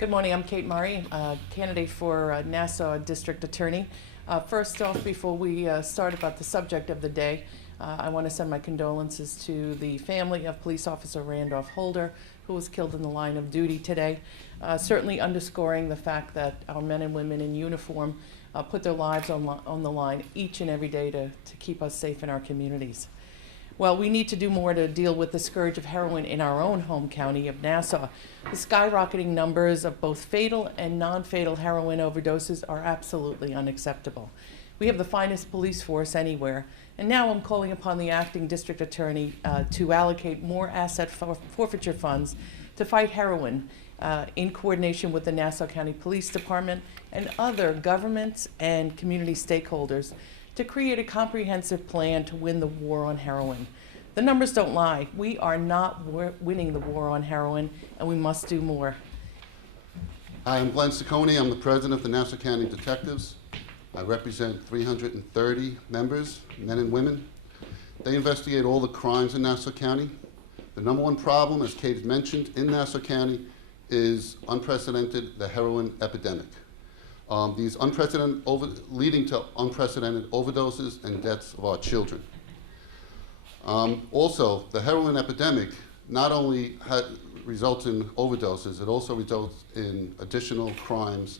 Good morning. I'm Kate Murray, candidate for Nassau District Attorney. First off, before we start about the subject of the day, I want to send my condolences to the family of Police Officer Randolph Holder, who was killed in the line of duty today. Certainly underscoring the fact that our men and women in uniform put their lives on the line each and every day to keep us safe in our communities. Well, we need to do more to deal with the scourge of heroin in our own home county of Nassau. The skyrocketing numbers of both fatal and non-fatal heroin overdoses are absolutely unacceptable. We have the finest police force anywhere, and now I'm calling upon the acting district attorney to allocate more asset forfeiture funds to fight heroin in coordination with the Nassau County Police Department and other governments and community stakeholders to create a comprehensive plan to win the war on heroin. The numbers don't lie. We are not winning the war on heroin, and we must do more. Hi, I'm Glenn Ciccone. I'm the president of the Nassau County Detectives. I represent 330 members, men and women. They investigate all the crimes in Nassau County. The number one problem, as Kate mentioned, in Nassau County is the heroin epidemic. These leading to unprecedented overdoses and deaths of our children. Also, the heroin epidemic not only results in overdoses, it also results in additional crimes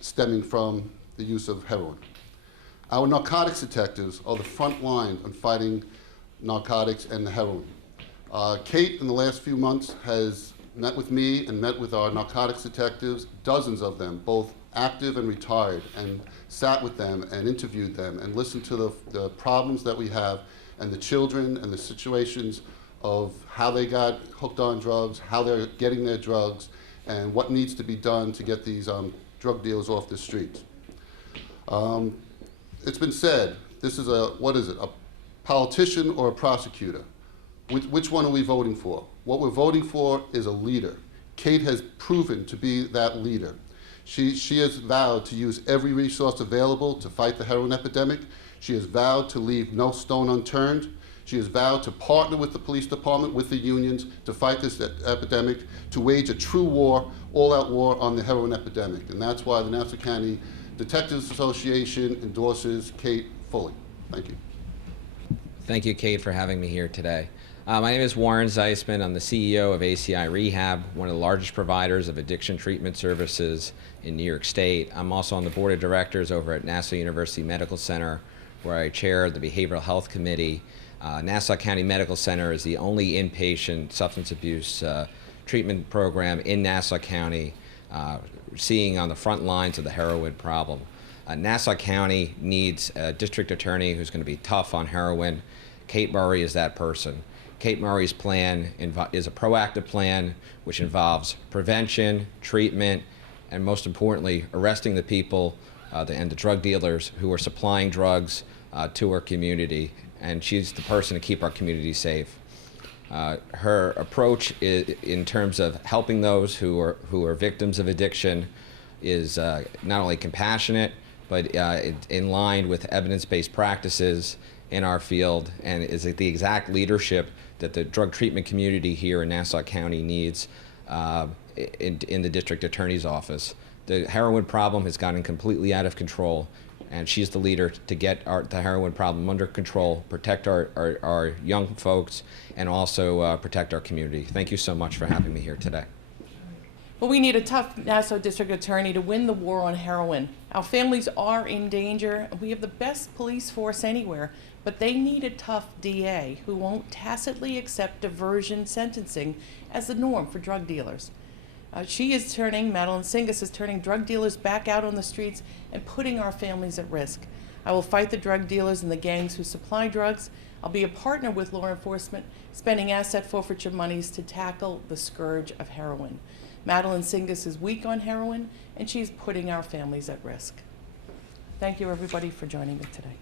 stemming from the use of heroin. Our narcotics detectives are the front line on fighting narcotics and the heroin. Kate, in the last few months, has met with me and met with our narcotics detectives, dozens of them, both active and retired, and sat with them and interviewed them and listened to the problems that we have and the children and the situations of how they got hooked on drugs, how they're getting their drugs, and what needs to be done to get these drug dealers off the streets. It's been said, this is a politician or a prosecutor? Which one are we voting for? What we're voting for is a leader. Kate has proven to be that leader. She has vowed to use every resource available to fight the heroin epidemic. She has vowed to leave no stone unturned. She has vowed to partner with the police department, with the unions, to fight this epidemic, to wage a true war, all-out war on the heroin epidemic. And that's why the Nassau County Detectives Association endorses Kate fully. Thank you. Thank you, Kate, for having me here today. My name is Warren Zeisman. I'm the CEO of ACI Rehab, one of the largest providers of addiction treatment services in New York State. I'm also on the board of directors over at Nassau University Medical Center, where I chair the Behavioral Health Committee. Nassau County Medical Center is the only inpatient substance abuse treatment program in Nassau County, seeing on the front lines of the heroin problem. Nassau County needs a district attorney who's going to be tough on heroin. Kate Murray is that person. Kate Murray's plan is a proactive plan which involves prevention, treatment, and most importantly, arresting the people and the drug dealers who are supplying drugs to our community. And she's the person to keep our community safe. Her approach in terms of helping those who are victims of addiction is not only compassionate, but in line with evidence-based practices in our field, and is the exact leadership that the drug treatment community here in Nassau County needs in the district attorney's office. The heroin problem has gotten completely out of control, and she's the leader to get the heroin problem under control, protect our young folks, and also protect our community. Thank you so much for having me here today. Well, we need a tough Nassau District Attorney to win the war on heroin. Our families are in danger. We have the best police force anywhere, but they need a tough DA who won't tacitly accept diversion sentencing as the norm for drug dealers. Madeline Singas is turning drug dealers back out on the streets and putting our families at risk. I will fight the drug dealers and the gangs who supply drugs. I'll be a partner with law enforcement, spending asset forfeiture monies to tackle the scourge of heroin. Madeline Singas is weak on heroin, and she's putting our families at risk. Thank you, everybody, for joining me today.